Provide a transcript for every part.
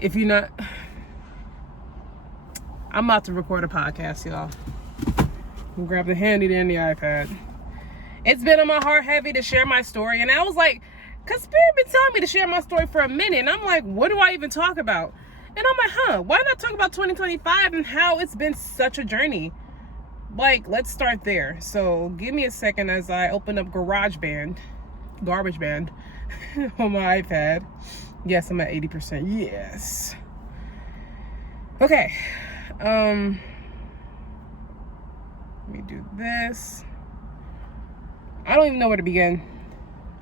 If you're not, I'm about to record a podcast, y'all. Grab the handy dandy iPad. It's been on my heart heavy to share my story, and I was like, cause Spirit been telling me to share my story for a minute, and I'm like, what do I even talk about? And I'm like, why not talk about 2025 and how it's been such a journey? Like, let's start there. So give me a second as I open up GarageBand on my iPad. Yes, I'm at 80%. Yes. Okay. Let me do this. I don't even know where to begin.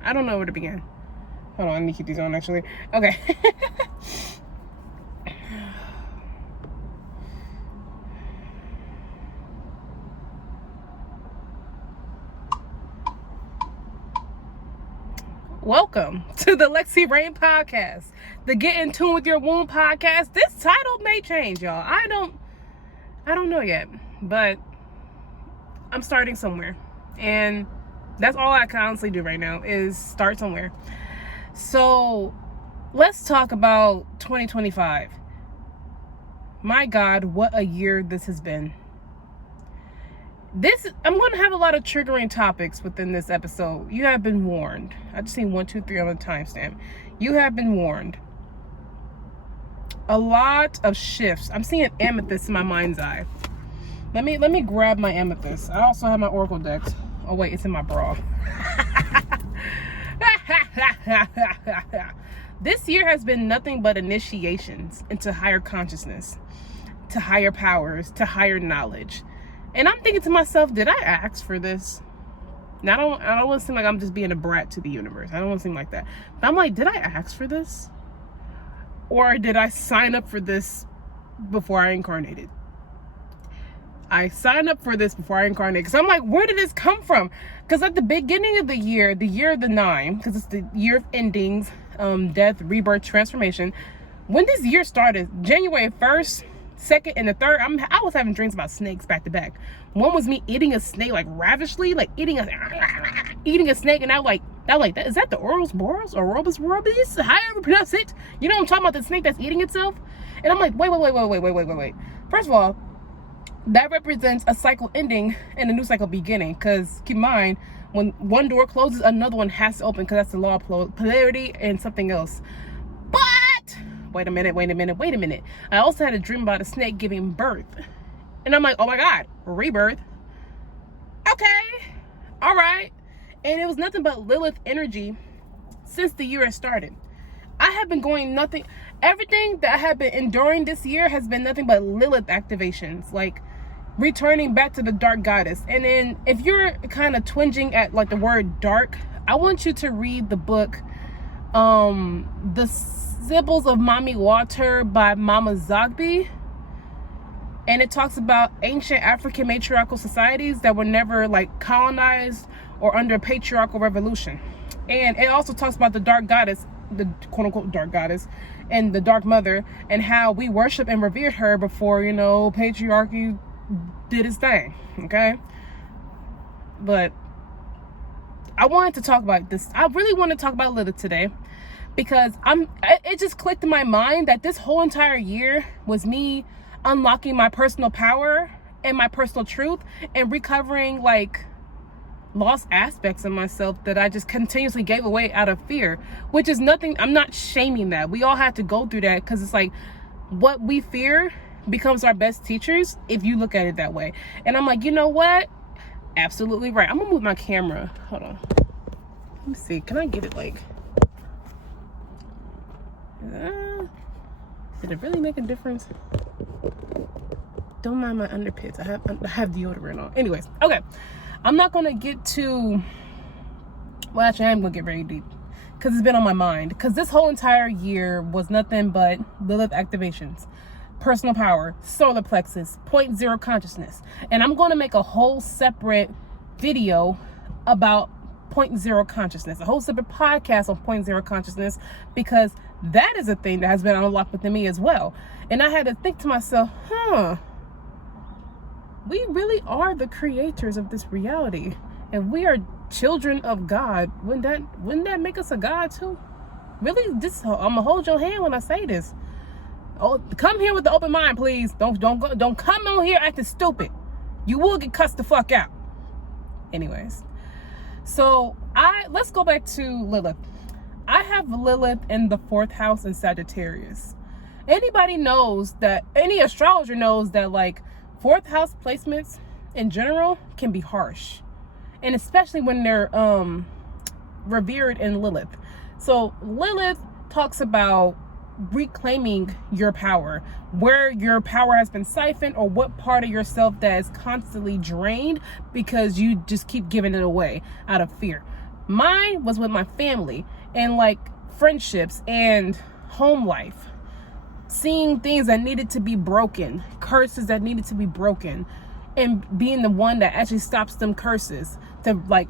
Hold on, let me keep these on actually. Okay. Welcome to the Lexi Rain podcast, the Get in Tune with Your Womb podcast. This title may change, y'all. I don't know yet, but I'm starting somewhere, and that's all I can honestly do right now is start somewhere. So let's talk about 2025. My God, what a year this has been. I'm going to have a lot of triggering topics within this episode. You have been warned. I just seen 1, 2, 3 on the timestamp. You have been warned. A lot of shifts. I'm seeing amethyst in my mind's eye. Let me grab my amethyst. I also have my oracle decks. Oh wait, it's in my bra. This year has been nothing but initiations into higher consciousness, to higher powers, to higher knowledge. And I'm thinking to myself, did I ask for this? Now, I don't want to seem like I'm just being a brat to the universe. I don't want to seem like that. But I'm like, did I ask for this? Or did I sign up for this before I incarnated? I signed up for this before I incarnated. Because I'm like, where did this come from? Because at the beginning of the year of the 9, because it's the year of endings, death, rebirth, transformation. When this year started, January 1st, 2nd, and the 3rd, I was having dreams about snakes back to back. One was me eating a snake, like ravishly, like eating a snake, and I like that. Is that the Ouroboros or Ouroboros? However pronounce it. You know what I'm talking about, the snake that's eating itself? And I'm like, wait. First of all, that represents a cycle ending and a new cycle beginning. Because keep in mind, when one door closes, another one has to open, because that's the law of polarity and something else. But wait a minute. I also had a dream about a snake giving birth. And I'm like, oh my God, rebirth. Okay, all right. And it was nothing but Lilith energy since the year has started. I have been everything that I have been enduring this year has been nothing but Lilith activations, like returning back to the dark goddess. And then if you're kind of twinging at like the word dark, I want you to read the book, The Symbols of Mami Water by Mama Zogby. And it talks about ancient African matriarchal societies that were never like colonized or under a patriarchal revolution. And it also talks about the dark goddess, the quote unquote dark goddess, and the dark mother, and how we worship and revered her before, patriarchy did its thing. Okay. But I wanted to talk about this. I really want to talk about Lilith today, because it just clicked in my mind that this whole entire year was me unlocking my personal power and my personal truth and recovering like lost aspects of myself that I just continuously gave away out of fear, which is nothing. I'm not shaming that. We all have to go through that, because it's like what we fear becomes our best teachers if you look at it that way. And I'm like, you know what? Absolutely right. I'm gonna move my camera. Hold on. Let me see. Can I get it like... did it really make a difference? Don't mind my underpits. I have deodorant on. Anyways, okay. I'm not gonna get too... Well, actually, I am gonna get very deep, because it's been on my mind. Because this whole entire year was nothing but Lilith activations, personal power, solar plexus, 0.0 consciousness. And I'm gonna make a whole separate video about 0.0 consciousness, a whole separate podcast on 0.0 consciousness, because that is a thing that has been unlocked within me as well. And I had to think to myself, we really are the creators of this reality, and we are children of God. Wouldn't that make us a God too? Really, I'm gonna hold your hand when I say this. Oh, come here with the open mind, please. Don't come on here acting stupid. You will get cussed the fuck out. Anyways, so let's go back to Lilith. I have Lilith in the 4th house in Sagittarius. Anybody knows that, any astrologer knows that, like, 4th house placements in general can be harsh, and especially when they're revered in Lilith. So Lilith talks about reclaiming your power, where your power has been siphoned, or what part of yourself that is constantly drained because you just keep giving it away out of fear. Mine was with my family and like friendships and home life, seeing things that needed to be broken, curses that needed to be broken, and being the one that actually stops them curses. To like,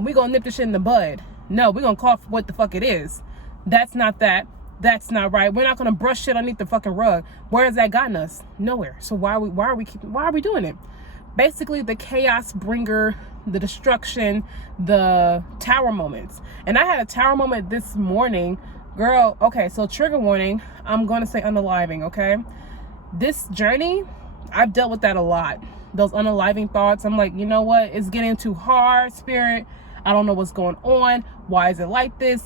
we gonna nip this shit in the bud. No, we gonna call for what the fuck it is. That's not that. That's not right. We're not gonna brush shit underneath the fucking rug. Where has that gotten us? Nowhere. So why are we doing it? Basically, the chaos bringer, the destruction, the tower moments. And I had a tower moment this morning, girl. Okay, so trigger warning. I'm going to say unaliving. Okay, this journey, I've dealt with that a lot. Those unaliving thoughts. I'm like, you know what? It's getting too hard, spirit. I don't know what's going on. Why is it like this?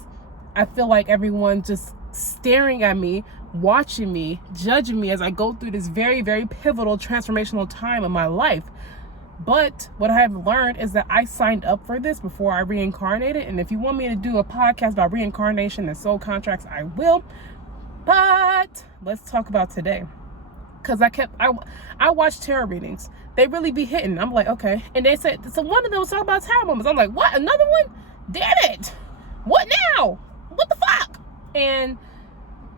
I feel like everyone just staring at me, watching me, judging me as I go through this very, very pivotal transformational time in my life. But what I have learned is that I signed up for this before I reincarnated. And if you want me to do a podcast about reincarnation and soul contracts, I will. But let's talk about today. Because I watched tarot readings. They really be hitting. I'm like, okay. And they said, so one of them was talking about tarot moments. I'm like, what? Another one? Damn it. What now? What the fuck? And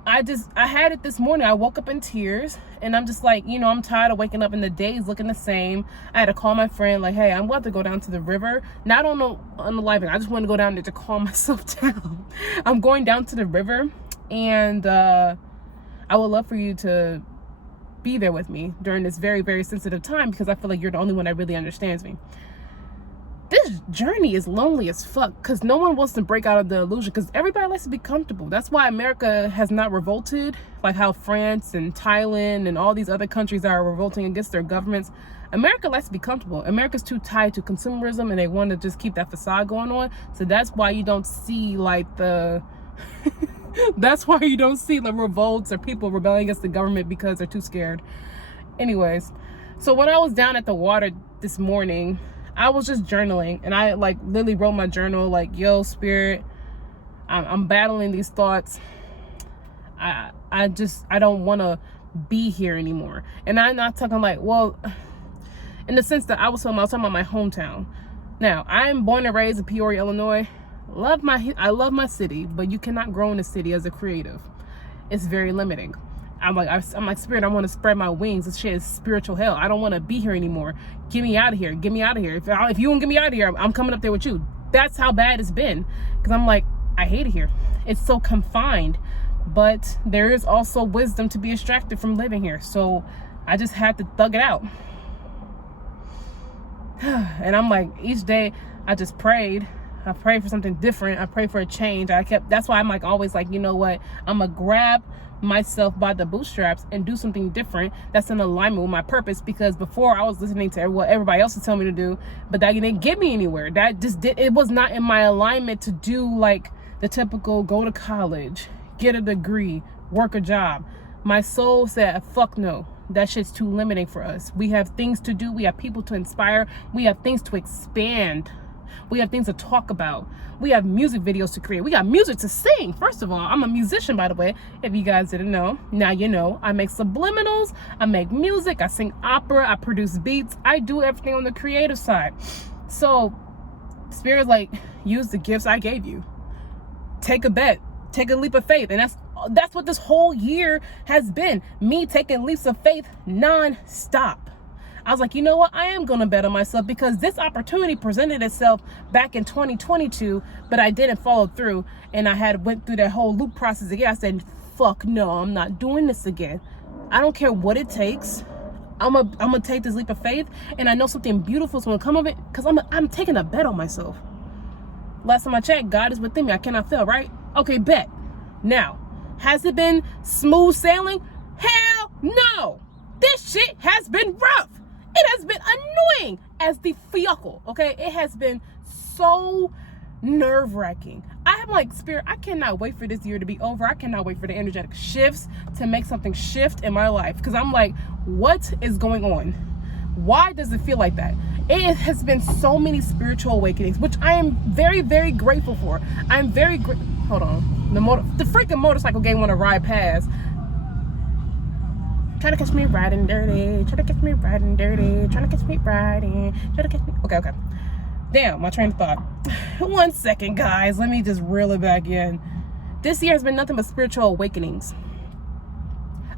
I had it this morning. I woke up in tears, and I'm just like, you know, I'm tired of waking up and the days looking the same. I had to call my friend, like, hey, I'm about to go down to the river. Now, I don't know on the live, I just want to go down there to calm myself down. I'm going down to the river, and I would love for you to be there with me during this very, very sensitive time, because I feel like you're the only one that really understands me. This journey is lonely as fuck, because no one wants to break out of the illusion, because everybody likes to be comfortable. That's why America has not revolted, like how France and Thailand and all these other countries are revolting against their governments. America likes to be comfortable. America's too tied to consumerism, and they want to just keep that facade going on. So that's why you don't see like the that's why you don't see the revolts or people rebelling against the government, because they're too scared. Anyways, so when I was down at the water this morning, I was just journaling, and I like literally wrote my journal like, yo, spirit, I'm battling these thoughts. I don't want to be here anymore. And I'm not talking like, well, in the sense that I was talking about my hometown. Now, I'm born and raised in Peoria, Illinois. I love my city, but you cannot grow in a city as a creative. It's very limiting. I'm like, spirit, I want to spread my wings. This shit is spiritual hell. I don't want to be here anymore. Get me out of here. Get me out of here. If you won't get me out of here, I'm coming up there with you. That's how bad it's been. Because I'm like, I hate it here. It's so confined. But there is also wisdom to be extracted from living here. So I just had to thug it out. And I'm like, each day I just prayed. I prayed for something different. I prayed for a change. That's why I'm like always like, you know what? I'm going to grab myself by the bootstraps and do something different that's in alignment with my purpose. Because before, I was listening to what everybody else was telling me to do, but that didn't get me anywhere. It was not in my alignment to do like the typical go to college, get a degree, work a job. My soul said, fuck no. That shit's too limiting for us. We have things to do. We have people to inspire. We have things to expand. We have things to talk about. We have music videos to create. We got music to sing. First of all, I'm a musician, by the way, if you guys didn't know. Now you know. I make subliminals. I make music. I sing opera. I produce beats. I do everything on the creative side. So Spirit's like, use the gifts I gave you. Take a bet. Take a leap of faith. And that's what this whole year has been. Me taking leaps of faith non-stop. I was like, you know what? I am going to bet on myself, because this opportunity presented itself back in 2022, but I didn't follow through. And I went through that whole loop process again. I said, fuck no, I'm not doing this again. I don't care what it takes. I'm gonna take this leap of faith. And I know something beautiful is going to come of it, because I'm taking a bet on myself. Last time I checked, God is within me. I cannot fail, right? Okay, bet. Now, has it been smooth sailing? Hell no. This shit has been rough. It has been annoying as the fiacle, okay? It has been so nerve-wracking. I am like, Spirit, I cannot wait for this year to be over. I cannot wait for the energetic shifts to make something shift in my life. Because I'm like, what is going on? Why does it feel like that? It has been so many spiritual awakenings, which I am very, very grateful for. I'm very grateful. Hold on. The freaking motorcycle game want to ride past. Try to catch me riding dirty. Try to catch me riding dirty. Try to catch me riding. Try to catch me. Okay. Damn, my train of thought. 1 second, guys. Let me just reel it back in. This year has been nothing but spiritual awakenings.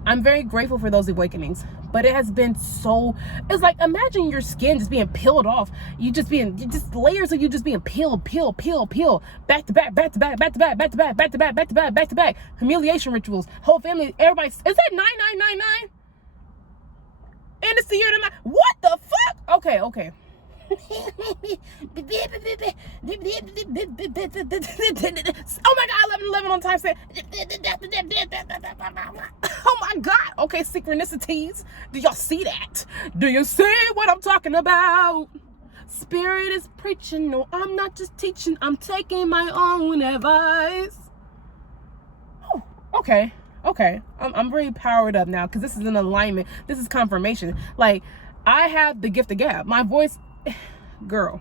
I'm very grateful for those awakenings, but it has been so, it's like, imagine your skin just being peeled off. Just layers of you just being peeled, back to back, back to back, back to back, back to back, back to back, back to back, back to back. Humiliation rituals, whole family, everybody. Is that 9999? And it's the year tonight. What the fuck? Okay. Oh my God, 11 on time set. Oh my God. Okay, synchronicities. Do y'all see that? Do you see what I'm talking about? Spirit is preaching. No, I'm not just teaching. I'm taking my own advice. Oh, okay. I'm really powered up now because this is an alignment. This is confirmation. Like, I have the gift of gab. My voice, girl.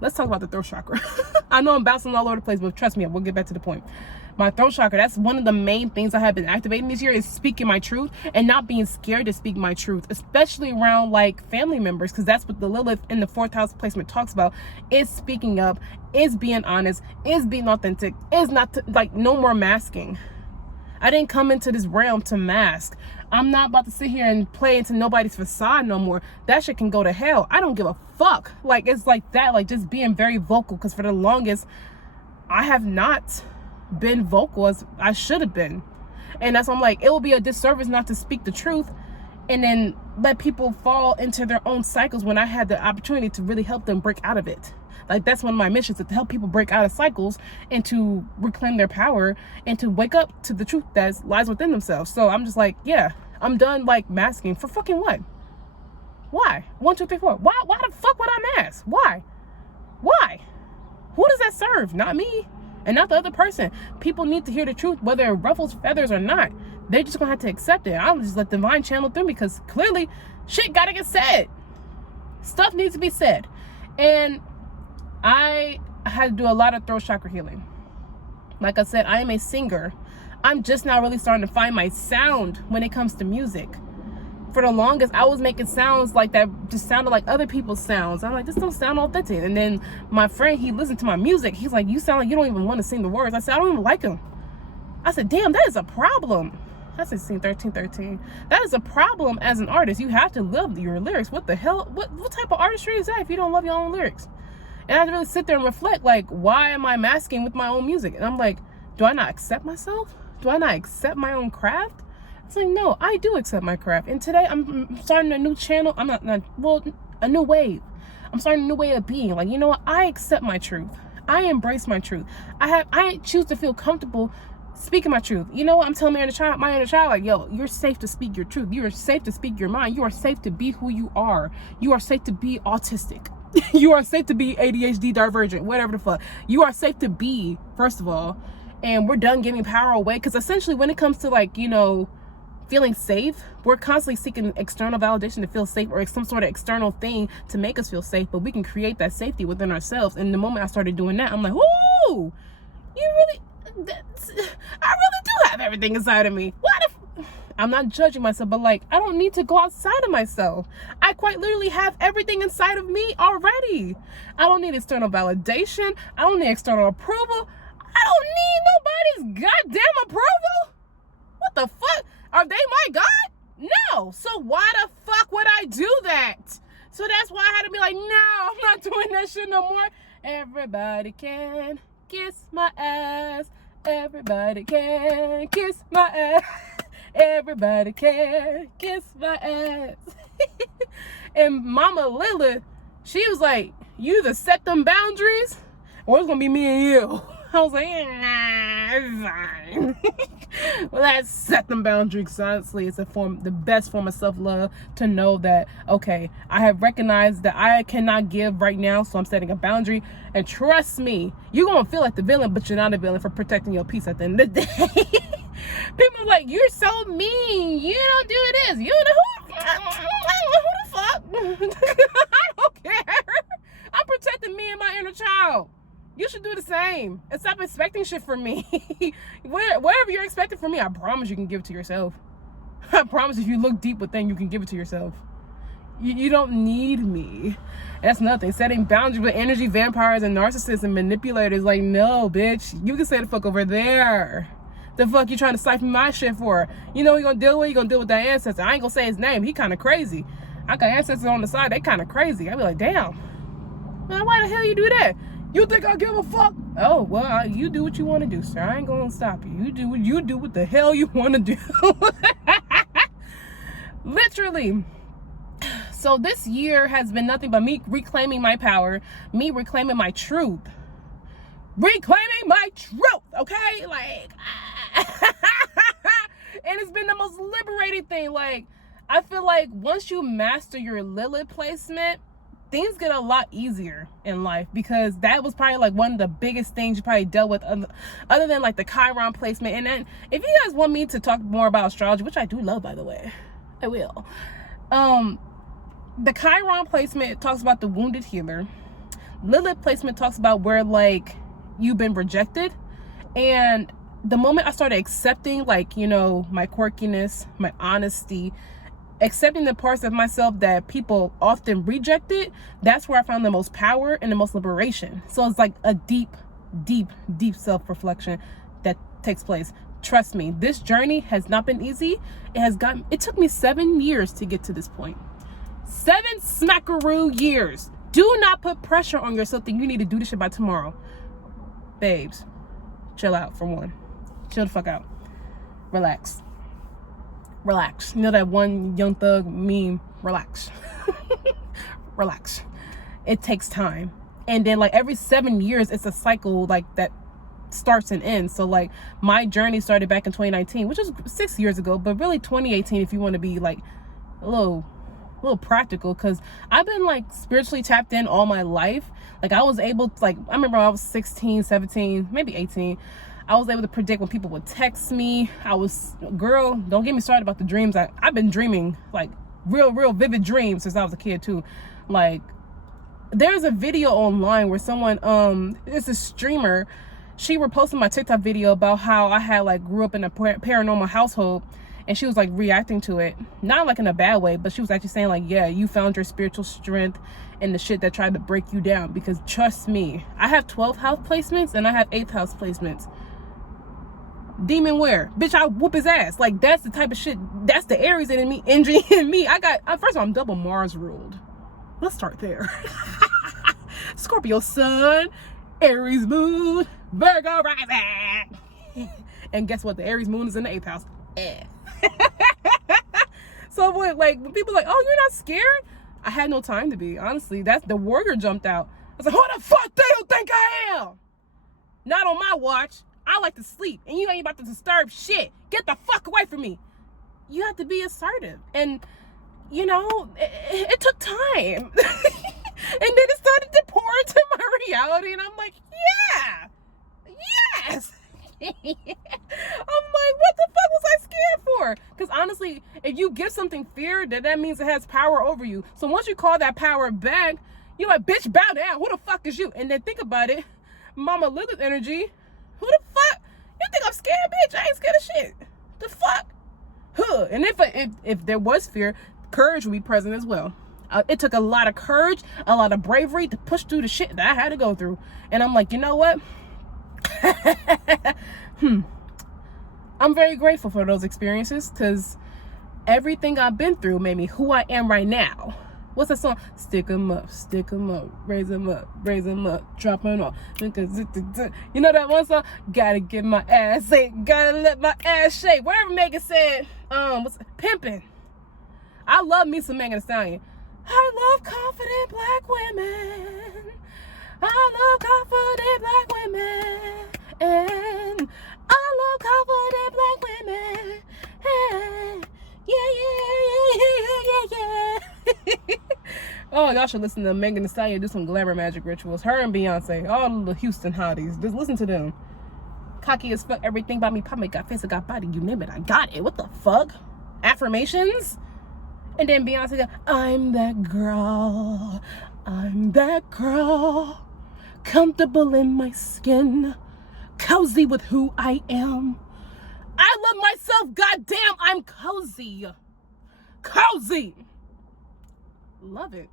Let's talk about the throat chakra. I know I'm bouncing all over the place, but trust me, we'll get back to the point. My throat chakra, that's one of the main things I have been activating this year, is speaking my truth and not being scared to speak my truth, especially around like family members, because that's what the Lilith in the 4th house placement talks about, is speaking up, is being honest, is being authentic, is not like no more masking. I didn't come into this realm to mask. I'm not about to sit here and play into nobody's facade no more. That shit can go to hell. I don't give a fuck. Like, it's like that, like just being very vocal, because for the longest, I have not been vocal as I should have been. And that's why I'm like, it will be a disservice not to speak the truth and then let people fall into their own cycles when I had the opportunity to really help them break out of it. Like, that's one of my missions, is to help people break out of cycles and to reclaim their power and to wake up to the truth that lies within themselves. So I'm just like, yeah, I'm done like masking for fucking what? Why? 1, 2, 3, 4. Why the fuck would I mask? Why? Who does that serve? Not me and not the other person. People need to hear the truth, whether it ruffles feathers or not. They're just gonna have to accept it. I'll just let divine channel through, because clearly shit gotta get said. Stuff needs to be said. And I had to do a lot of throat chakra healing. Like I said, I am a singer. I'm just now really starting to find my sound when it comes to music. For the longest, I was making sounds like that just sounded like other people's sounds. I'm like, this don't sound authentic. And then my friend, he listened to my music. He's like, you sound like you don't even want to sing the words. I said, I don't even like them. I said, damn, that is a problem. I said, sing 1313. That is a problem as an artist. You have to love your lyrics. What the hell? What type of artistry is that if you don't love your own lyrics? And I had to really sit there and reflect, like, why am I masking with my own music? And I'm like, do I not accept myself? Do I not accept my own craft? It's like, no, I do accept my craft. And today I'm starting a new channel. I'm not a new wave. I'm starting a new way of being. Like, you know what? I accept my truth. I embrace my truth. I choose to feel comfortable speaking my truth. You know what? I'm telling my inner child, like, yo, you're safe to speak your truth. You are safe to speak your mind. You are safe to be who you are. You are safe to be autistic. You are safe to be ADHD divergent, whatever the fuck. You are safe to be, first of all. And we're done giving power away, because essentially when it comes to, like, you know, feeling safe, we're constantly seeking external validation to feel safe, or some sort of external thing to make us feel safe. But we can create that safety within ourselves. And the moment I started doing that, I'm like, whoo, I really do have everything inside of me. I'm not judging myself, but like, I don't need to go outside of myself. I quite literally have everything inside of me already. I don't need external validation. I don't need external approval. I don't need nobody's goddamn approval. What the fuck? Are they my God? No. So why the fuck would I do that? So that's why I had to be like, no, I'm not doing that shit no more. Everybody can kiss my ass. Everybody can kiss my ass. Everybody can kiss my ass. And Mama Lilith, she was like, you either set them boundaries or it's gonna be me and you. I was like, nah, it's fine. Let's set them boundaries. Honestly, it's the best form of self-love to know that, okay, I have recognized that I cannot give right now, so I'm setting a boundary. And trust me, you're gonna feel like the villain, but you're not a villain for protecting your peace at the end of the day. People are like, you're so mean, you don't do this, you know who the fuck? I don't care. I'm protecting me and my inner child. You should do the same and stop expecting shit from me. Whatever you're expecting from me, I promise you can give it to yourself. I promise if you look deep within, you can give it to yourself. You don't need me. That's nothing. Setting boundaries with energy vampires and narcissists and manipulators, like, no, bitch. You can say the fuck over there. The fuck you trying to siphon my shit for? You know who you gonna deal with? You gonna deal with that ancestor. I ain't gonna say his name. He kind of crazy. I got ancestors on the side. They kind of crazy. I be like, damn. Man, why the hell you do that? You think I give a fuck? Oh, well, you do what you want to do, sir. I ain't gonna stop you. You do what the hell you want to do. Literally. So this year has been nothing but me reclaiming my power, me reclaiming my truth. Reclaiming my truth, okay? Like, and it's been the most liberating thing. Like, I feel like once you master your Lilith placement, things get a lot easier in life, because that was probably like one of the biggest things you probably dealt with, other than like the Chiron placement. And then if you guys want me to talk more about astrology, which I do love, by the way, I will. The Chiron placement talks about the wounded healer. Lilith placement talks about where, like, you've been rejected. And the moment I started accepting, like, you know, my quirkiness, my honesty, accepting the parts of myself that people often rejected, that's where I found the most power and the most liberation. So it's like a deep self-reflection that takes place. Trust me, this journey has not been easy. It took me 7 years to get to this point. 7 smackaroo years. Do not put pressure on yourself that you need to do this shit by tomorrow. Babes, chill out for one. Chill the fuck out. Relax. Relax. You know that one Young Thug meme? Relax. Relax. It takes time. And then, like, every 7 years, it's a cycle, like, that starts and ends. So, like, my journey started back in 2019, which was 6 years ago, but really 2018 if you want to be, like, a little practical, because I've been, like, spiritually tapped in all my life. Like, I was able to, like, I remember when I was 16, 17, maybe 18, I was able to predict when people would text me. Girl, don't get me started about the dreams. I've been dreaming, like, real vivid dreams since I was a kid too. Like, there's a video online where someone, it's a streamer, she reposted my TikTok video about how I had, like, grew up in a paranormal household, and she was, like, reacting to it, not like in a bad way, but she was actually saying, like, yeah, you found your spiritual strength in the shit that tried to break you down. Because trust me, I have 12th house placements and I have 8th house placements. Demon where? Bitch, I whoop his ass. Like, that's the type of shit. That's the Aries in me, energy in me. First of all, I'm double Mars ruled. Let's start there. Scorpio sun, Aries moon, Virgo rising. And guess what? The Aries moon is in the 8th house. So when people are like, oh, you're not scared? I had no time to be, honestly. That's the warrior jumped out. I was like, who the fuck do you think I am? Not on my watch. I like to sleep, and you ain't about to disturb shit. Get the fuck away from me. You have to be assertive. And, you know, it took time. And then it started to pour into my reality, and I'm like, yeah, yes. I'm like, what the fuck was I scared for? Because honestly, if you give something fear, that means it has power over you. So once you call that power back, you're like, bitch, bow down. Who the fuck is you? And then think about it, Mama Lilith energy. Who the fuck? You think I'm scared, bitch? I ain't scared of shit. The fuck? Huh. And if there was fear, courage would be present as well. It took a lot of courage, a lot of bravery to push through the shit that I had to go through. And I'm like, you know what? I'm very grateful for those experiences, because everything I've been through made me who I am right now. What's that song? Stick 'em up, raise 'em up, drop 'em off. You know that one song? Gotta get my ass ate, gotta let my ass shake. Whatever Megan said, pimping. I love me some Megan Thee Stallion. I love confident black women. I love confident black women. And I love confident black women. Hey, yeah. Oh, y'all should listen to Megan Thee Stallion do some glamour magic rituals. Her and Beyonce, all the Houston hotties. Just listen to them. Cocky as fuck, everything about me pop, got face, I got body, you name it, I got it. What the fuck? Affirmations? And then Beyonce go, I'm that girl, comfortable in my skin, cozy with who I am. I love myself, goddamn, I'm cozy. Love it.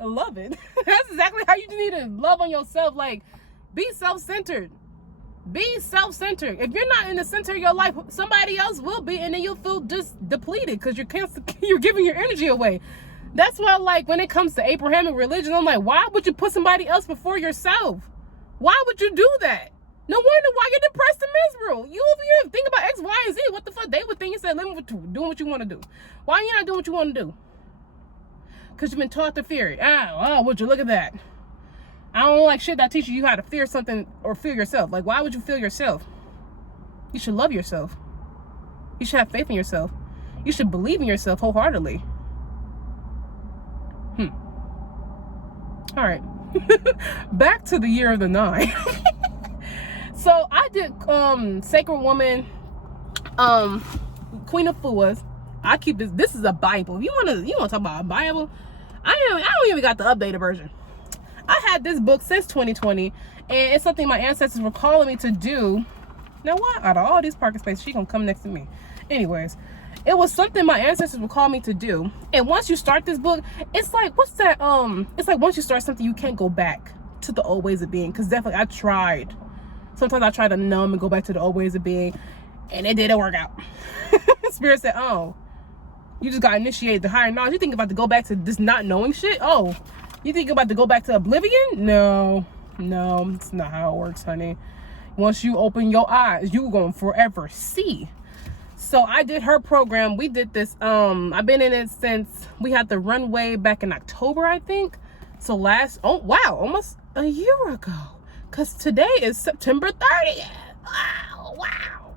I love it. That's exactly how you need to love on yourself. Like, be self-centered. Be self-centered. If you're not in the center of your life, somebody else will be, and then you'll feel just depleted because you're giving your energy away. That's why, like, when it comes to Abrahamic religion, I'm like, why would you put somebody else before yourself? Why would you do that? No wonder why you're depressed and miserable. You over here think about X, Y, and Z. What the fuck they would think instead of doing what you want to do? Why are you not doing what you want to do? Because you've been taught to fear it. Oh, would you look at that? I don't like shit that teaches you how to fear something or fear yourself. Like, why would you fear yourself? You should love yourself. You should have faith in yourself. You should believe in yourself wholeheartedly. All right. Back to the year of the 9. So I did Sacred Woman, Queen of Fuas. I keep this. This is a Bible. You wanna talk about a Bible? I don't even got the updated version. I had this book since 2020, and it's something my ancestors were calling me to do. Now what? Out of all these parking spaces, she gonna come next to me. Anyways, it was something my ancestors would call me to do. And once you start this book, it's like, what's that? It's like once you start something, you can't go back to the old ways of being. Because definitely, I tried. Sometimes I try to numb and go back to the old ways of being, and it didn't work out. Spirit said, oh, you just got initiated to higher knowledge. You think about to go back to this not knowing shit? Oh, you think about to go back to oblivion? No, it's not how it works, honey. Once you open your eyes, you gonna forever see. So I did her program. We did this. I've been in it since we had the runway back in October, I think. So almost a year ago. Cause today is September 30th. Wow.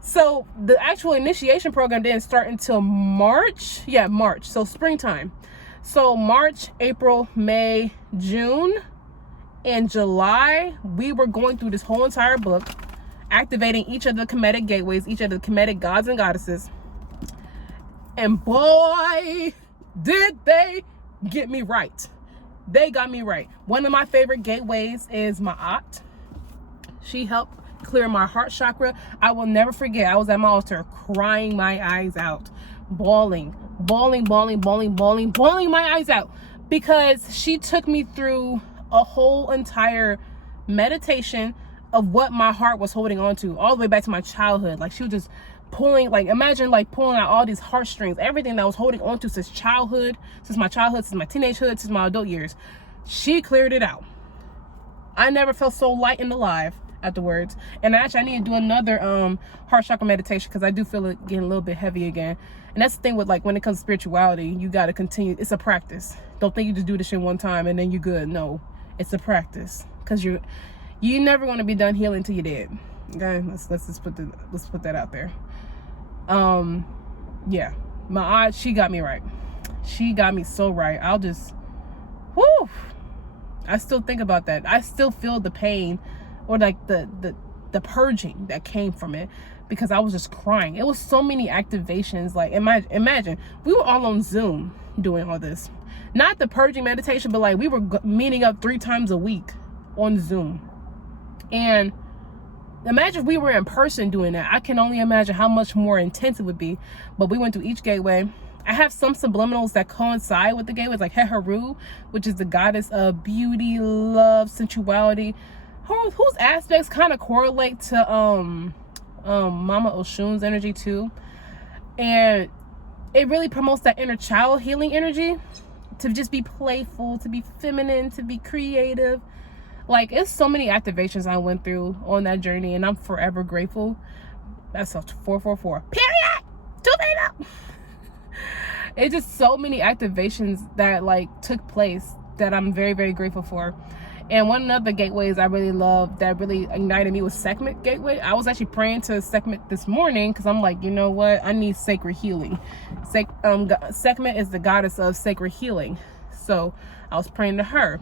So the actual initiation program didn't start until March. Yeah, March. So springtime. So March, April, May, June, and July, we were going through this whole entire book, activating each of the Kemetic gateways, each of the Kemetic gods and goddesses. And boy, did they get me right. They got me right. One of my favorite gateways is Ma'at. She helped clear my heart chakra. I will never forget. I was at my altar crying my eyes out, bawling my eyes out, because she took me through a whole entire meditation of what my heart was holding on to, all the way back to my childhood. Like, she was just pulling, like, imagine like pulling out all these heartstrings, everything that I was holding on to since my teenagehood, since my adult years. She cleared it out. I never felt so light and alive afterwards. And actually, I need to do another heart chakra meditation, because I do feel it getting a little bit heavy again. And that's the thing with, like, when it comes to spirituality, you got to continue. It's a practice. Don't think you just do this shit one time and then you're good. No, it's a practice, because you never want to be done healing till you're dead. Okay, let's put that out there. Yeah, my aunt, she got me right. She got me so right. I still think about that. I still feel the pain, or like the purging that came from it, because I was just crying. It was so many activations. Like, imagine we were all on Zoom doing all this, not the purging meditation, but like we were meeting up 3 times a week on Zoom. And imagine if we were in person doing that. I can only imagine how much more intense it would be. But we went through each gateway. I have some subliminals that coincide with the gateways, like HEHE, which is the goddess of beauty, love, sensuality, whose aspects kind of correlate to Mama Oshun's energy too. And it really promotes that inner child healing energy, to just be playful, to be feminine, to be creative. Like, it's so many activations I went through on that journey, and I'm forever grateful. That's a 444. Period. 2 minutes. It's just so many activations that, like, took place that I'm very, very grateful for. And one of the gateways I really love that really ignited me was Sekhmet gateway. I was actually praying to Sekhmet this morning because I'm like, you know what? I need sacred healing. Sekhmet is the goddess of sacred healing. So I was praying to her.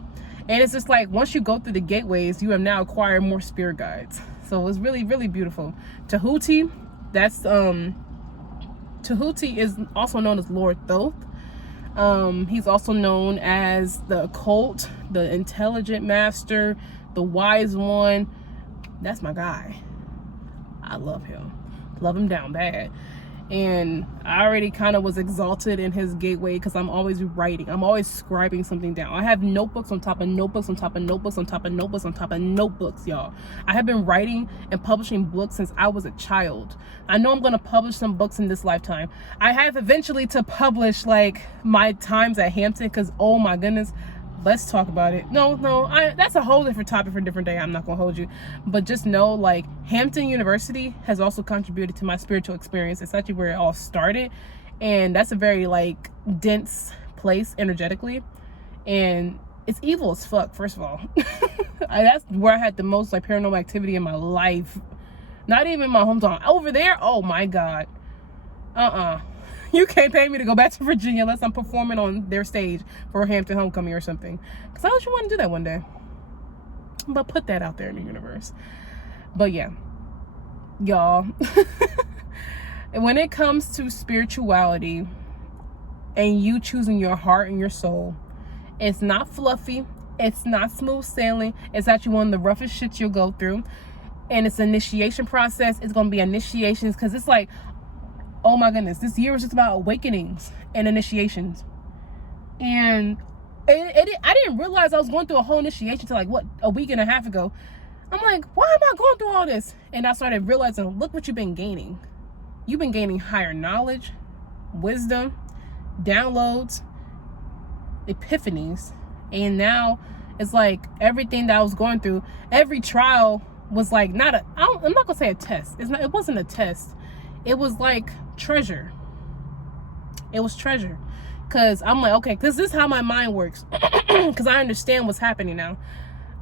And it's just like, once you go through the gateways, you have now acquired more spirit guides. So it was really, really beautiful. Tahuti, Tahuti is also known as Lord Thoth. He's also known as the occult, the intelligent master, the wise one. That's my guy. I love him. Love him down bad. And I already kind of was exalted in his gateway because I'm always writing. I'm always scribing something down. I have notebooks on top of notebooks on top of notebooks on top of notebooks on top of notebooks, y'all. I have been writing and publishing books since I was a child. I know I'm going to publish some books in this lifetime. I have eventually to publish like my times at Hampton because, oh my goodness, let's talk about it. That's a whole different topic for a different day. I'm not gonna hold you, but just know, like, Hampton University has also contributed to my spiritual experience. It's actually where it all started, and that's a very like dense place energetically, and it's evil as fuck. First of all, that's where I had the most like paranormal activity in my life. Not even my hometown. Over there, oh my god, you can't pay me to go back to Virginia unless I'm performing on their stage for Hampton Homecoming or something. Because I actually want to do that one day. But put that out there in the universe. But yeah, y'all. And when it comes to spirituality and you choosing your heart and your soul, it's not fluffy. It's not smooth sailing. It's actually one of the roughest shits you'll go through. And it's an initiation process. It's going to be initiations because it's like, oh my goodness, this year was just about awakenings and initiations. And I didn't realize I was going through a whole initiation until like, what, a week and a half ago. I'm like, why am I going through all this? And I started realizing, look what you've been gaining. You've been gaining higher knowledge, wisdom, downloads, epiphanies. And now it's like everything that I was going through, every trial was like I'm not gonna say a test. It wasn't a test. It was like treasure. It was treasure. Because I'm like, okay, because this is how my mind works. Because I understand what's happening now.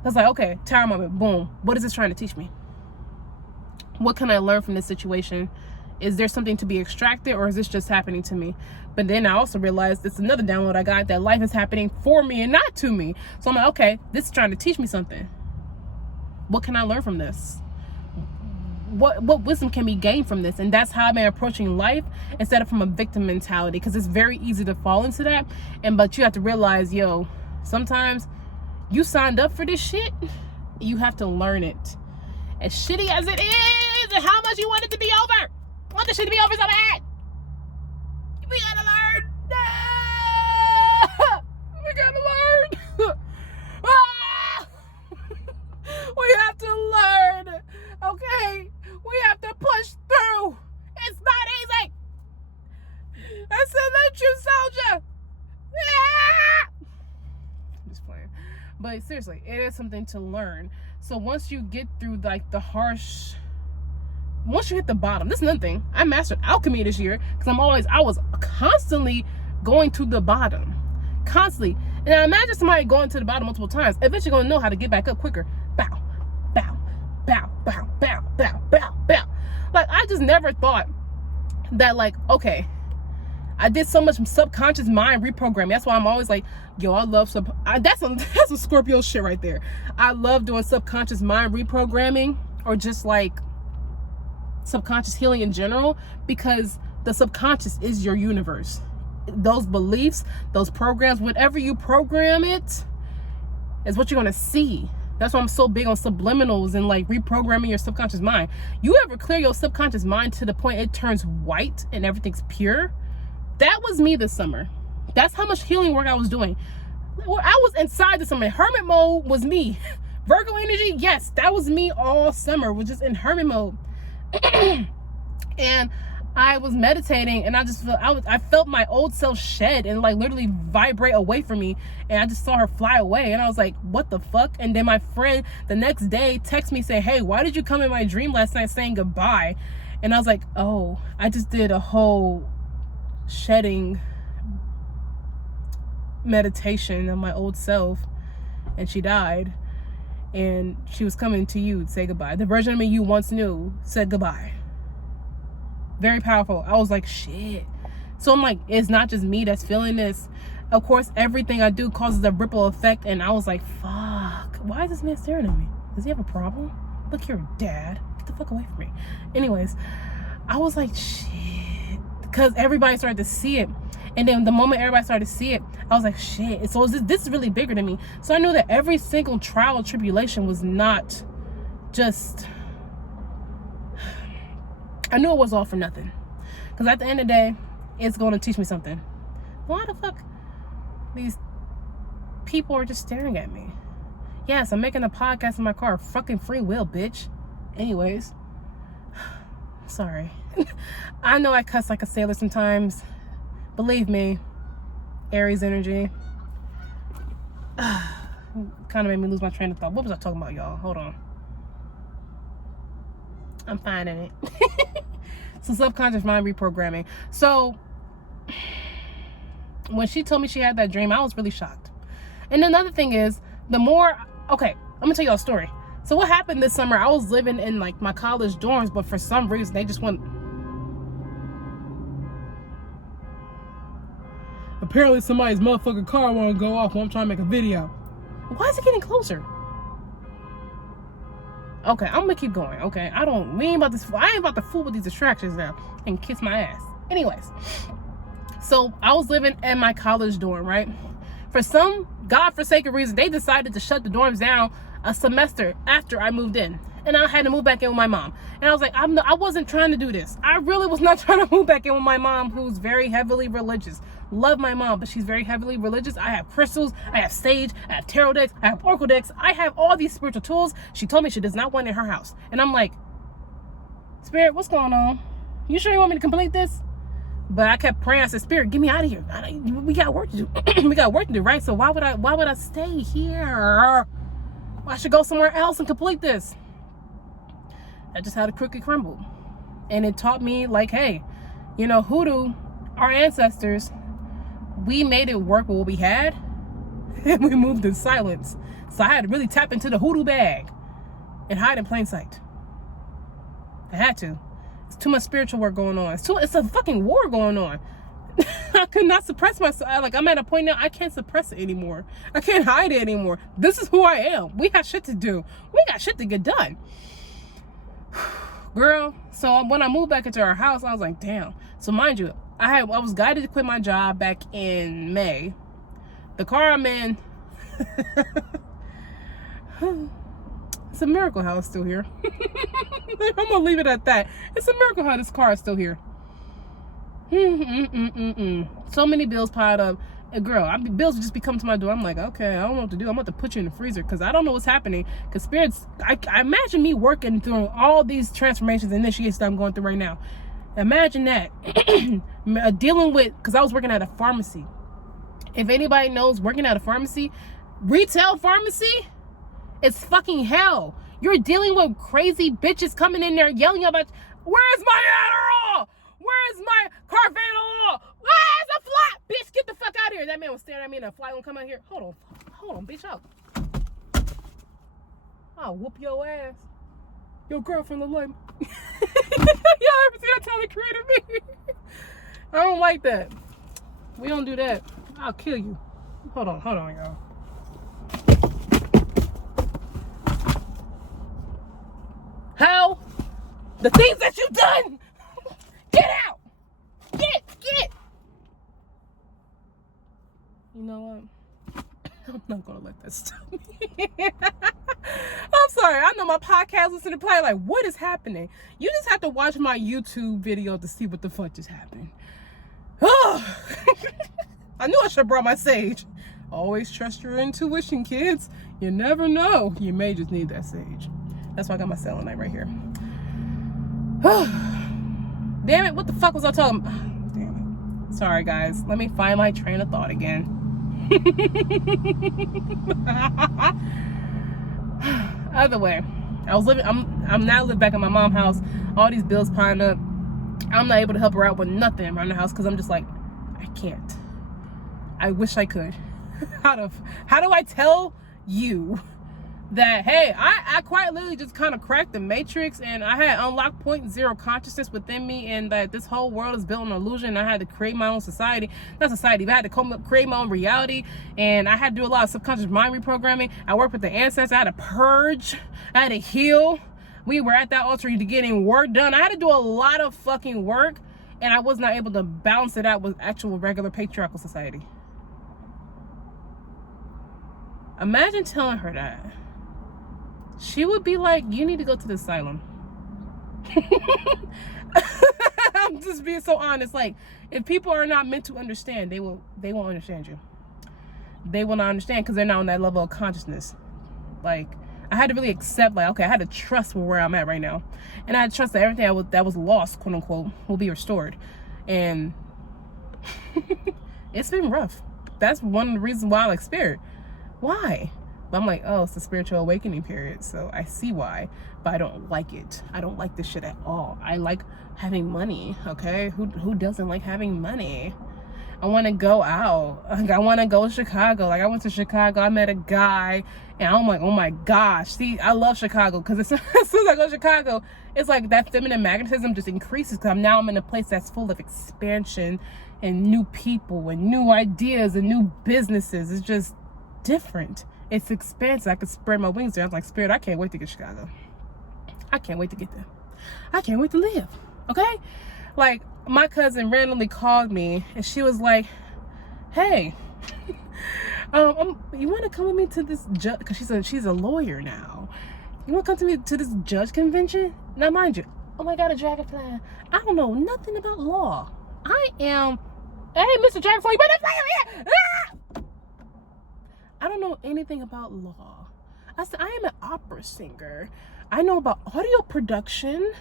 I was like, okay, tower moment, boom. What is this trying to teach me? What can I learn from this situation? Is there something to be extracted, or is this just happening to me? But then I also realized it's another download I got, that life is happening for me and not to me. So I'm like, okay, this is trying to teach me something. What can I learn from this? What wisdom can be gained from this? And that's how I've been approaching life, instead of from a victim mentality, because it's very easy to fall into that. But you have to realize, yo, sometimes you signed up for this shit, you have to learn it. As shitty as it is, and how much you want it to be over. I want this shit to be over so bad. We gotta learn. We gotta learn. We have to learn. Okay, we have to push through. It's not easy. I salute you, soldier. I'm just playing. But seriously, it is something to learn. So once you get through like the harsh, once you hit the bottom, this is another thing. I mastered alchemy this year because I was constantly going to the bottom. Constantly. And I imagine somebody going to the bottom multiple times, eventually gonna know how to get back up quicker. Bow, bow, bow, bow, bow, bow, bow, bow. Like, I just never thought that, like, okay, I did so much subconscious mind reprogramming. That's why I'm always like, yo, I love that's some Scorpio shit right there. I love doing subconscious mind reprogramming, or just like subconscious healing in general, because the subconscious is your universe. Those beliefs, those programs, whatever you program it, is what you're gonna see. That's why I'm so big on subliminals and like reprogramming your subconscious mind. You ever clear your subconscious mind to the point it turns white and everything's pure? That was me this summer. That's how much healing work I was doing. I was inside this summer. Hermit mode was me. Virgo energy, yes, that was me all summer, was just in hermit mode. And I was meditating, and I just felt I felt my old self shed and like literally vibrate away from me, and I just saw her fly away, and I was like, what the fuck? And then my friend the next day texted me saying, hey, why did you come in my dream last night saying goodbye? And I was like, oh, I just did a whole shedding meditation of my old self, and she died. and she was coming to you to say goodbye. The version of me you once knew said goodbye. Very powerful. I was like, shit. So I'm like, it's not just me that's feeling this. Of course, everything I do causes a ripple effect. And I was like, fuck. Why is this man staring at me? Does he have a problem? Look here, dad. Get the fuck away from me. Anyways, I was like, shit. Because everybody started to see it. And then the moment everybody started to see it, I was like, shit. So this is really bigger than me. So I knew that every single trial or tribulation was not just... I knew it was all for nothing. Because at the end of the day, it's going to teach me something. Why the fuck these people are just staring at me? Yes, I'm making a podcast in my car. Fucking free will, bitch. Anyways. Sorry. I know I cuss like a sailor sometimes. Believe me. Aries energy. Kind of made me lose my train of thought. What was I talking about, y'all? Hold on. I'm finding it. So subconscious mind reprogramming. So when she told me she had that dream, I was really shocked. And another thing is, the more, okay, I'm gonna tell y'all a story. So what happened this summer, I was living in like my college dorms, but for some reason they just went, apparently somebody's motherfucking car wanna go off while I'm trying to make a video. Why is it getting closer? Okay, I'm gonna keep going. Okay, I ain't about to fool with these distractions now and kiss my ass. Anyways, so I was living in my college dorm, right? For some godforsaken reason, they decided to shut the dorms down a semester after I moved in, and I had to move back in with my mom. And I was like, I wasn't trying to do this. I really was not trying to move back in with my mom, who's very heavily religious. Love my mom, but she's very heavily religious. I have crystals, I have sage, I have tarot decks, I have oracle decks. I have all these spiritual tools. She told me she does not want in her house. And I'm like, Spirit, what's going on? You sure you want me to complete this? But I kept praying. I said, Spirit, get me out of here. We got work to do. We got work to do, right? So why would I stay here? I should go somewhere else and complete this. I just had a crooked crumble. And it taught me, like, hey, you know, hoodoo, our ancestors, we made it work with what we had, and we moved in silence. So I had to really tap into the hoodoo bag and hide in plain sight. I had to. It's too much spiritual work going on. It's a fucking war going on. I could not suppress myself. Like, I'm at a point now, I can't suppress it anymore. I can't hide it anymore. This is who I am. We got shit to do. We got shit to get done. Girl, so when I moved back into our house, I was like, damn. So mind you, I was guided to quit my job back in May. The car I'm in, it's a miracle how it's still here. I'm gonna leave it at that. It's a miracle how this car is still here. So many bills piled up. And girl, bills just be coming to my door. I'm like, okay, I don't know what to do. I'm about to put you in the freezer because I don't know what's happening. Because spirits, I imagine me working through all these transformations and initiations that I'm going through right now. Imagine that. Dealing with, because I was working at a pharmacy. If anybody knows, working at a pharmacy, retail pharmacy, it's fucking hell. You're dealing with crazy bitches coming in there yelling about, where's my Adderall? Where's my Carvedilol? Where's the fly? Bitch, get the fuck out of here. That man was staring at me and a fly won't come out here. Hold on, bitch, out. I'll whoop your ass. Your girlfriend look like y'all ever see that Tyler created me? I don't like that. We don't do that. I'll kill you. Hold on, y'all. How? The things that you've done! Get out! Get! You know what? I'm not gonna let that stop me. I'm sorry. I know my podcast listener probably like, what is happening? You just have to watch my YouTube video to see what the fuck just happened. Oh, I knew I should have brought my sage. Always trust your intuition, kids. You never know. You may just need that sage. That's why I got my selenite right here. Damn it, what the fuck was I talking about? Damn it. Sorry, guys. Let me find my train of thought again. Either way, I'm now living back in my mom's house. All these bills piling up. I'm not able to help her out with nothing around the house because I'm just like, I can't. I wish I could. How do I tell you that, hey, I quite literally just kind of cracked the matrix, and I had unlocked point zero consciousness within me, and that this whole world is built on illusion. I had to create my own society, not society, but I had to create my own reality, and I had to do a lot of subconscious mind reprogramming. I worked with the ancestors. I had to purge. I had to heal. We were at that altar getting work done. I had to do a lot of fucking work, and I was not able to balance it out with actual regular patriarchal society. Imagine telling her that. She would be like, you need to go to the asylum. I'm just being so honest. Like, if people are not meant to understand, they won't understand you. They will not understand because they're not on that level of consciousness. Like, I had to really accept, like, okay, I had to trust where I'm at right now. And I had to trust that everything that was lost, quote unquote, will be restored. And it's been rough. That's one of the reasons why I like spirit. Why? But I'm like, oh, it's the spiritual awakening period, so I see why, but I don't like it. I don't like this shit at all. I like having money, okay? Who doesn't like having money? I want to go out. Like, I want to go to Chicago. Like, I went to Chicago. I met a guy, and I'm like, oh my gosh. See, I love Chicago because as soon as I go to Chicago, it's like that feminine magnetism just increases because I'm in a place that's full of expansion and new people and new ideas and new businesses. It's just different. It's expansive. I could spread my wings there. I was like, Spirit, I can't wait to get to Chicago. I can't wait to get there. I can't wait to live. Okay? Like, my cousin randomly called me and she was like, hey, you want to come with me to this judge? Because she's a lawyer now. You want to come to me to this judge convention? Now, mind you, oh my God, a dragonfly. I don't know nothing about law. I am, hey, Mr. Dragonfly, you better fly over here. Ah! I don't know anything about law. I said, I am an opera singer. I know about audio production.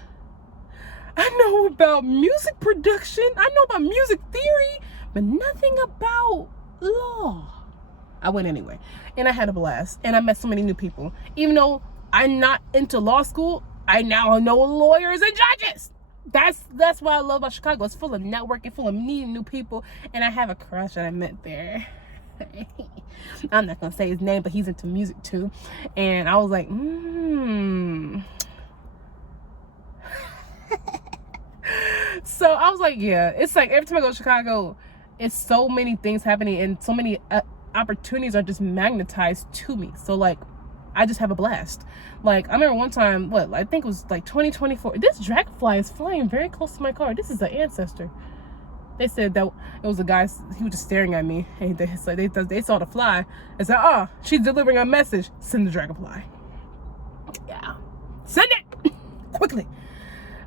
I know about music production. I know about music theory, but nothing about law. I went anyway, and I had a blast, and I met so many new people. Even though I'm not into law school, I now know lawyers and judges. That's what I love about Chicago. It's full of networking, full of meeting new people, and I have a crush that I met there. I'm not gonna say his name, but he's into music too, and I was like, So I was like, yeah, it's like every time I go to Chicago, it's so many things happening, and so many opportunities are just magnetized to me. So like, I just have a blast. Like, I remember one time, I think it was like 2024. This dragonfly is flying very close to my car. This is the ancestor. They said that it was a guy, he was just staring at me, and they saw the fly and said, oh, she's delivering a message. Send the dragonfly. Yeah. Send it! Quickly.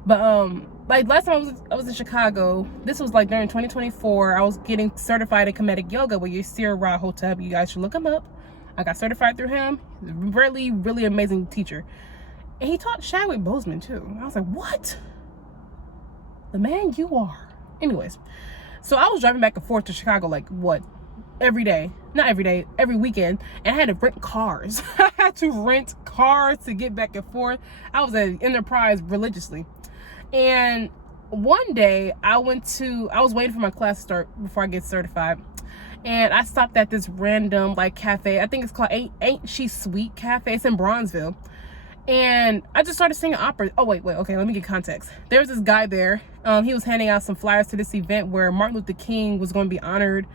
But, like, last time I was in Chicago, this was like during 2024, I was getting certified in Kemetic Yoga with Yasir Rahotep. You guys should look him up. I got certified through him. He's a really, really amazing teacher. And he taught Chadwick Boseman, too. I was like, what? The man you are. Anyways, so I was driving back and forth to Chicago like every day, not every day, every weekend, and I had to rent cars. I had to rent cars to get back and forth. I was at Enterprise religiously, and one day I was waiting for my class to start before I get certified, and I stopped at this random like cafe. I think it's called Ain't She Sweet Cafe. It's in Bronzeville. And I just started singing opera. Oh, wait, okay, let me get context. There was this guy there. He was handing out some flyers to this event where Martin Luther King was going to be honored.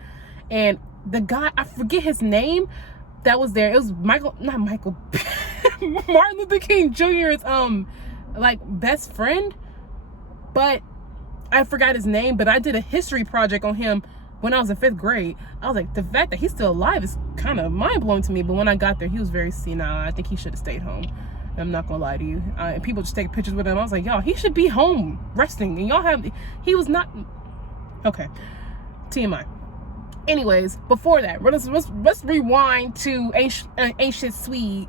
And the guy, I forget his name, that was there. It was Martin Luther King Jr.'s, like, best friend. But I forgot his name, but I did a history project on him when I was in 5th grade. I was like, the fact that he's still alive is kind of mind-blowing to me. But when I got there, he was very senile. I think he should have stayed home. I'm not gonna lie to you. And people just take pictures with him. I was like, y'all, he should be home resting. And he was not. Okay, TMI. Anyways, before that, let's rewind to Ancient Sweet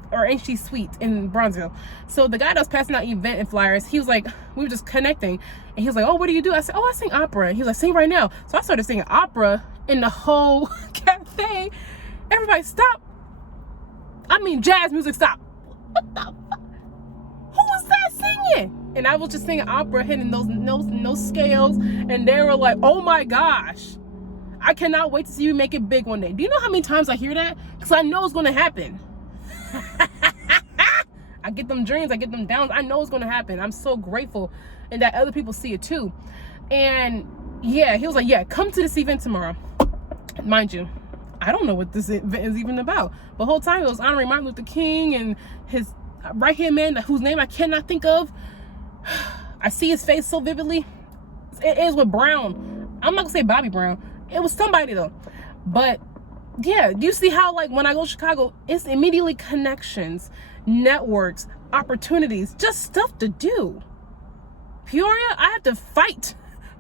in Bronzeville. So the guy that was passing out event and flyers, he was like, we were just connecting, and he was like, oh, what do you do? I said, oh, I sing opera. And he was like, sing right now. So I started singing opera in the whole cafe. Everybody stop. I mean, jazz music, stop. What the fuck? Who was that singing? And I was just singing opera, hitting those scales, and they were like, oh my gosh, I cannot wait to see you make it big one day. Do you know how many times I hear that? Because I know it's going to happen. I get them dreams, I get them downs. I know it's going to happen. I'm so grateful, and that other people see it too. And yeah, he was like, yeah, come to this event tomorrow. Mind you, I don't know what this event is even about. The whole time it was honoring Martin Luther King and his right-hand man, whose name I cannot think of. I see his face so vividly. It is with Brown. I'm not gonna say Bobby Brown. It was somebody though. But yeah, do you see how, like, when I go to Chicago, it's immediately connections, networks, opportunities, just stuff to do. Peoria, I have to fight,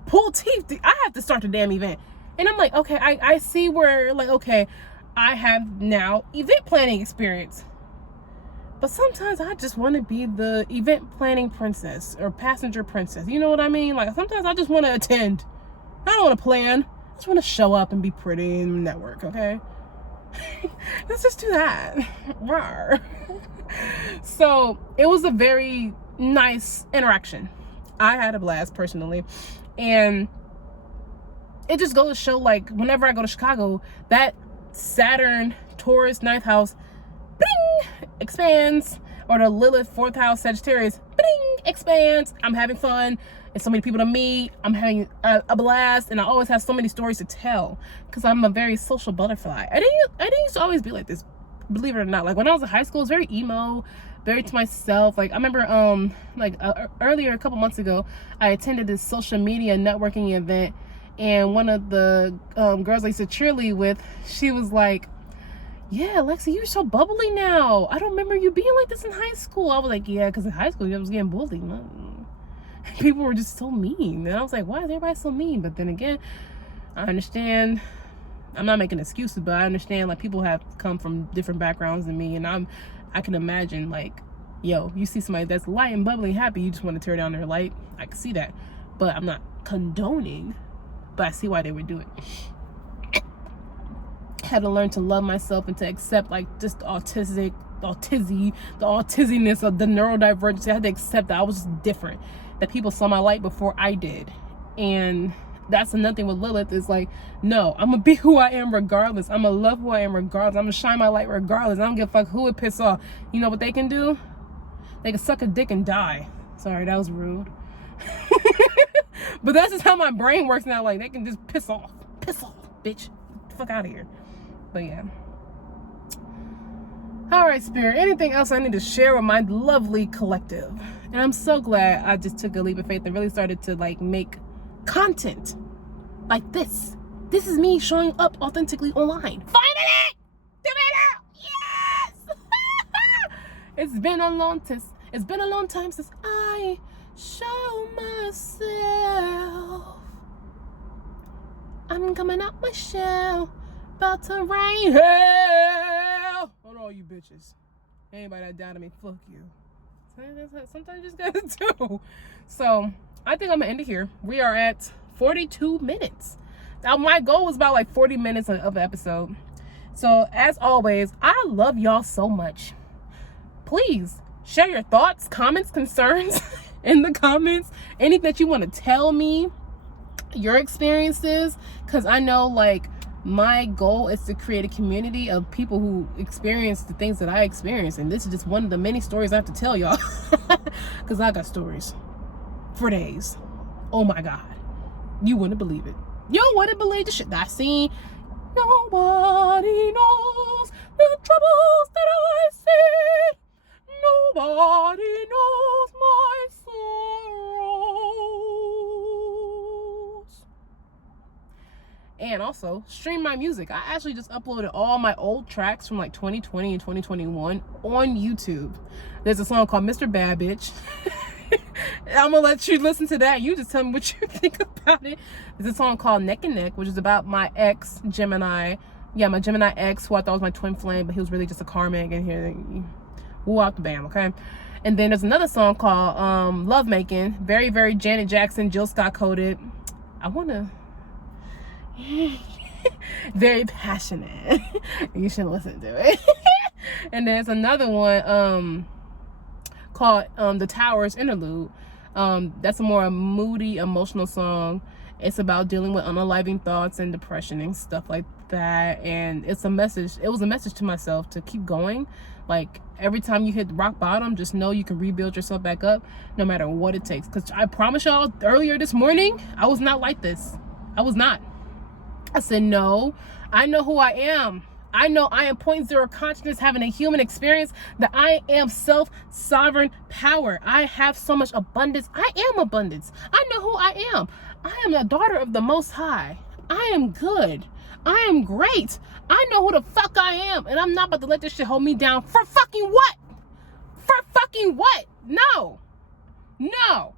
pull teeth. I have to start the damn event. And I'm like, okay, I see where, like, okay, I have now event planning experience. But sometimes I just want to be the event planning princess or passenger princess. You know what I mean? Like, sometimes I just want to attend. I don't want to plan. I just want to show up and be pretty and network, okay? Let's just do that. Rawr. So it was a very nice interaction. I had a blast personally. And it just goes to show, like, whenever I go to Chicago, that Saturn, Taurus, 9th house, bing, expands. Or the Lilith, 4th house, Sagittarius, bing, expands. I'm having fun. And so many people to meet. I'm having a blast. And I always have so many stories to tell. Because I'm a very social butterfly. I didn't used to always be like this, believe it or not. Like, when I was in high school, it was very emo, very to myself. Like, I remember earlier, a couple months ago, I attended this social media networking event. And one of the girls I used to cheerlead with, she was like, yeah, Lexi, you're so bubbly now. I don't remember you being like this in high school. I was like, yeah, because in high school I was getting bullied. People were just so mean. And I was like, why is everybody so mean? But then again, I understand. I'm not making excuses, but I understand, like, people have come from different backgrounds than me. And I can imagine, like, yo, you see somebody that's light and bubbly and happy, you just want to tear down their light. I can see that. But I'm not condoning. But I see why they would do it. Had to learn to love myself and to accept, like, just the autisminess of the neurodivergence. I had to accept that I was just different. That people saw my light before I did. And that's another thing with Lilith, is like, no, I'm gonna be who I am regardless. I'm gonna love who I am regardless. I'm gonna shine my light regardless. I don't give a fuck who it piss off. You know what they can do? They can suck a dick and die. Sorry, that was rude. But that's just how my brain works now. Like, they can just piss off, bitch. Get the fuck out of here. But yeah. All right, Spirit. Anything else I need to share with my lovely collective? And I'm so glad I just took a leap of faith and really started to, like, make content like this. This is me showing up authentically online. Finally! Do it now! Yes! It's been a long time since I show myself. I'm coming out my shell, about to rain hell on all you bitches. Anybody that doubted me, fuck you. Sometimes you just gotta do. So I think I'm gonna end it here. We are at 42 minutes. Now my goal was about like 40 minutes of the episode. So as always, I love y'all so much. Please share your thoughts, comments, concerns in the comments. Anything that you want to tell me, your experiences, because I know, like, my goal is to create a community of people who experience the things that I experience, and this is just one of the many stories I have to tell y'all. Because I got stories for days. Oh my god, you wouldn't believe it. You wouldn't believe the shit that I seen. Nobody knows the troubles that I see. Nobody knows my sorrows. And also, stream my music. I actually just uploaded all my old tracks from like 2020 and 2021 on YouTube. There's a song called Mr. Bad Bitch. I'm gonna let you listen to that. You just tell me what you think about it. There's a song called Neck and Neck, which is about my ex, Gemini. Yeah, my Gemini ex, who I thought was my twin flame, but he was really just a karmic, and here, woo out the bam, okay? And then there's another song called Love Making. Very, very Janet Jackson, Jill Scott coded. I wanna... very passionate. You should listen to it. And there's another one called The Towers Interlude. That's a more moody, emotional song. It's about dealing with unaliving thoughts and depression and stuff like that. And it's a message. It was a message to myself to keep going. Like, every time you hit rock bottom, just know you can rebuild yourself back up no matter what it takes. Because I promise y'all, earlier this morning, I was not like this. I was not. I said, no, I know who I am. I know I am 0.0 consciousness having a human experience, that I am self-sovereign power. I have so much abundance. I am abundance. I know who I am. I am the daughter of the Most High. I am good. I am great. I know who the fuck I am. And I'm not about to let this shit hold me down. For fucking what? For fucking what? No. No.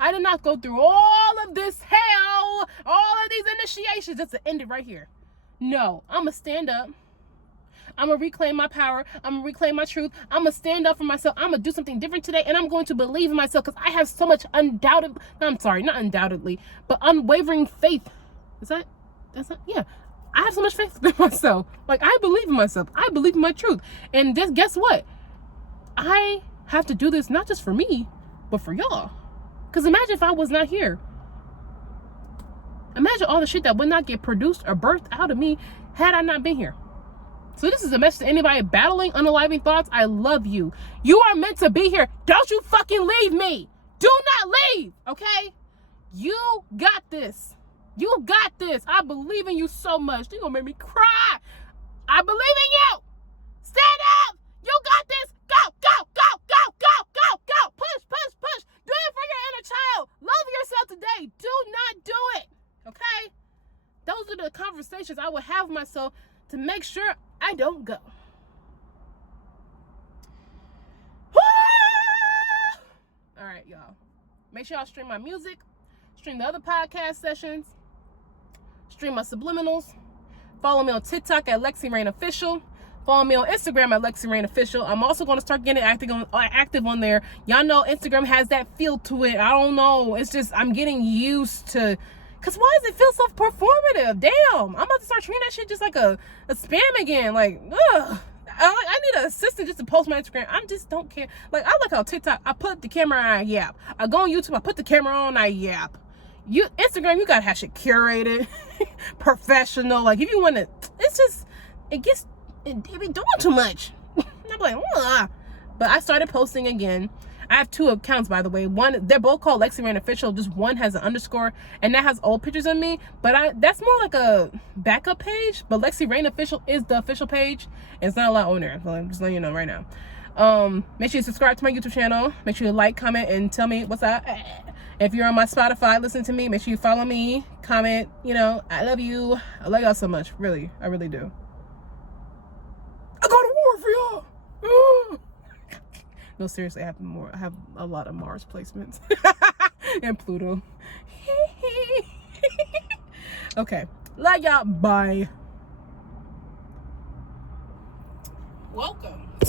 I did not go through all of this hell, all of these initiations just to end it right here. No. I'm going to stand up. I'm going to reclaim my power. I'm going to reclaim my truth. I'm going to stand up for myself. I'm going to do something different today. And I'm going to believe in myself because I have so much but unwavering faith. That's not, yeah. I have so much faith in myself. Like, I believe in myself. I believe in my truth. And just guess what? I have to do this not just for me, but for y'all. Because imagine if I was not here. Imagine all the shit that would not get produced or birthed out of me had I not been here. So this is a message to anybody battling unaliving thoughts. I love you. You are meant to be here. Don't you fucking leave me. Do not leave, okay? You got this. You got this. I believe in you so much. You're gonna make me cry. I believe in you. Stand up. You got this. Go, go, go, go, go, go, go. Push, push, push. Do it for your inner child. Love yourself today. Do not do it, okay? Those are the conversations I would have with myself to make sure I don't go. All right, y'all. Make sure y'all stream my music, stream the other podcast sessions, stream my subliminals. Follow me on TikTok at Lexi Rain Official. Follow me on Instagram at Lexi Rain Official. I'm also going to start getting active on there. Y'all know Instagram has that feel to it. I don't know. It's just, I'm getting used to, because why does it feel so performative? Damn. I'm about to start treating that shit just like a spam again. Like, ugh. I need an assistant just to post my Instagram. I just don't care. Like, I like how TikTok, I put the camera on, I yap. I go on YouTube, I put the camera on, I yap. Instagram, you gotta have shit curated, professional. Like, if you want to, it's just, it be doing too much. I'm like, ugh. But I started posting again. I have 2 accounts, by the way. One, they're both called Lexi Rain Official. Just one has an underscore, and that has old pictures of me. But that's more like a backup page. But Lexi Rain Official is the official page. It's not a lot on there. So I'm just letting you know right now. Make sure you subscribe to my YouTube channel. Make sure you like, comment, and tell me what's up. If you're on my Spotify, listen to me. Make sure you follow me, comment. You know, I love you. I love y'all so much. Really, I really do. I go to war for y'all. No, seriously, I have a lot of Mars placements and Pluto. Okay, love y'all. Bye. Welcome.